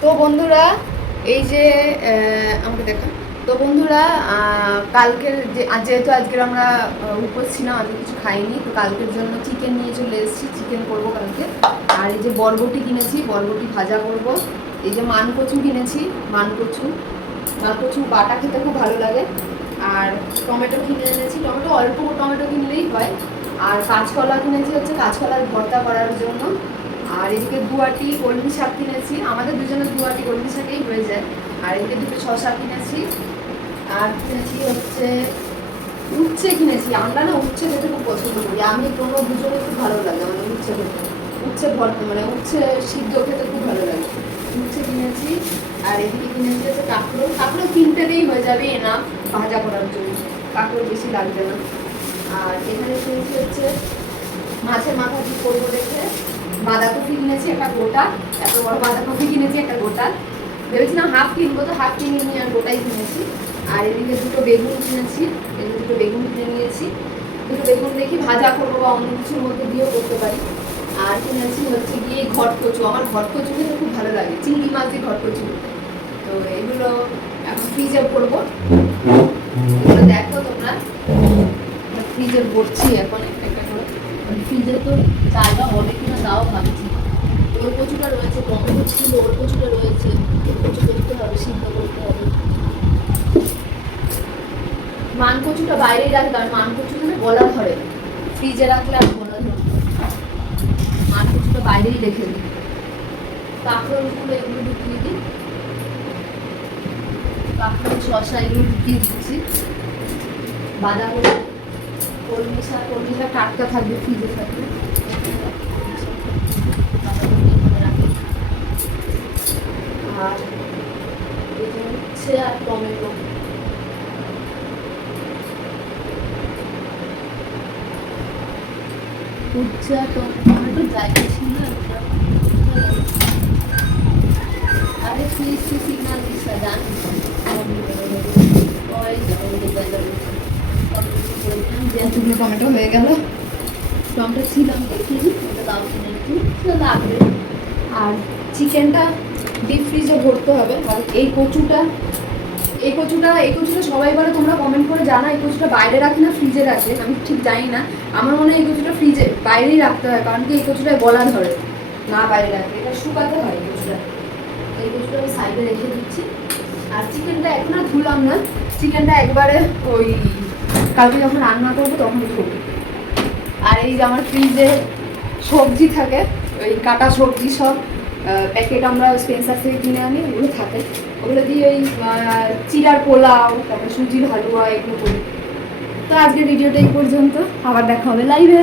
তো বন্ধুরা এই যে আমাকে দেখা। তো বন্ধুরা কালকের যেহেতু আজকের আমরা উপোস ছিলাম, আজকে কিছু খাইনি, তো কালকের জন্য চিকেন নিয়ে চলে এসেছি। চিকেন করবো কালকে। আর এই যে বরবটি কিনেছি, বরবটি ভাজা করব। এই যে মানকচু কিনেছি, মানকচু মানকচু বাটা খেতে খুব ভালো লাগে। আর টমেটো কিনে এনেছি, টমেটো অল্প টমেটো কিনলেই হয়। আর কাঁচকলা কিনেছি হচ্ছে কাঁচকলার ভর্তা করার জন্য। আর এদিকে দুয়াটি কলমি শাক কিনেছি, আমাদের দুজনের দুয়াটি কলমি শাকেই হয়ে যায়। আর এদিকে দুটো শশা কিনেছি। আর কিনেছি হচ্ছে উচ্ছে কিনেছি। আমরা না উচ্ছে খেতে খুব পছন্দ করি, আমি কোনো দুজনে খুব ভালো লাগে আমাদের উচ্ছে খেতে। উচ্ছে ভর্তা মানে উচ্ছে সিদ্ধ খেতে খুব ভালো লাগে। উচ্ছে কিনেছি। আর এদিকে কিনেছি হচ্ছে কাঁকড়ো। কাঁকড়ো কিনতেই হয়ে যাবে না ভাজা করার জন্য, কাঁকড়ো বেশি লাগবে না। আর এখানে কিনেছি হচ্ছে মাছের মাথা দিয়ে করবো দেখে বাঁধাকপি কিনেছি একটা গোটা, এত বড় বাঁধাকপি কিনেছি একটা গোটা। ভেবেছিলাম হাফ কিনবো, তো হাফ কিনে নিয়ে আর গোটাই কিনেছি। আর এদিকে দুটো বেগুন কিনেছি, এদিকে দুটো বেগুন কিনে নিয়েছি। দুটো বেগুন দেখি ভাজা করবো বা অন্য কিছুর মধ্যে দিয়েও করতে পারি। আর কিনেছি হচ্ছে গিয়ে ঘটকচু, আমার ঘটকচু খেতে খুব ভালো লাগে, চিংড়ি মাছ দিয়ে ঘটকচু। তো এগুলো এখন ফ্রিজে ভরবো, এগুলো দেখো তোমরা। ফ্রিজে ভরছি এখন একটা একটা করে। ফ্রিজে তো জায়গা হবে কিনা তাও ভাবছি। ওর কচুটা রয়েছে, টমেটো ছিল, ওর কচুটা রয়েছে, ওর কচু করতে হবে, সিদ্ধ করতে হবে। মান কচুটা বাইরেই রাখি, কারণ মান কচু মানে গলা ধরে, ফ্রিজে রাখলে আর গলা ধরে। মান কচুটা বাইরেই রেখে দিই। কাঁকড়গুলো এগুলো ঢুকিয়ে দিই, কাঁকড় শসা এগুলো ঢুকিয়ে দিচ্ছি। বাঁধাকপি কলমি শাক টাটকা থাকবে, ফ্রিজে থাকবে। আর উচ্ছে আর টমেটো, উচ্ছে আর টমেটো জায়গা ছিল একটা। আরে প্লিজ তুই সিগনাল দিস না, জানি এতগুলো টমেটো হয়ে গেল। টমেটো ছিল আমি দেখিনি, ওটা দাও কিনে একটু লাগবে। আর চিকেনটা ডিপ ফ্রিজে ভরতে হবে। আর এই কচুটা সবাই বলে, তোমরা কমেন্ট করে জানা এই কচুটা বাইরে রাখে না ফ্রিজে রাখে, আমি ঠিক জানি না। আমার মনে হয় এই কচুটা ফ্রিজে বাইরেই রাখতে হয়, কারণ কি এই কচুটায় গলা ধরে না বাইরে রাখে, এটা শুকাতে হয় এই কচুটা। এই কচুটা আমি সাইডে রেখে দিচ্ছি। আর চিকেনটা এখন আর ধুলাম না, চিকেনটা একবারে ওই কালকে যখন রান্না করবো তখন ধুবো। আর এই যে আমার ফ্রিজে সবজি থাকে, ওই কাটা সবজি সব প্যাকেট আমরা স্পেন্সার থেকে কিনে আনি, ওগুলো থাকে। ওগুলো দিয়ে ওই চিড়ার পোলাও, তারপরে সুজির হালুয়া এগুলো করি। তো আজকের ভিডিওটা এই পর্যন্ত, আবার দেখা হবে লাইভে।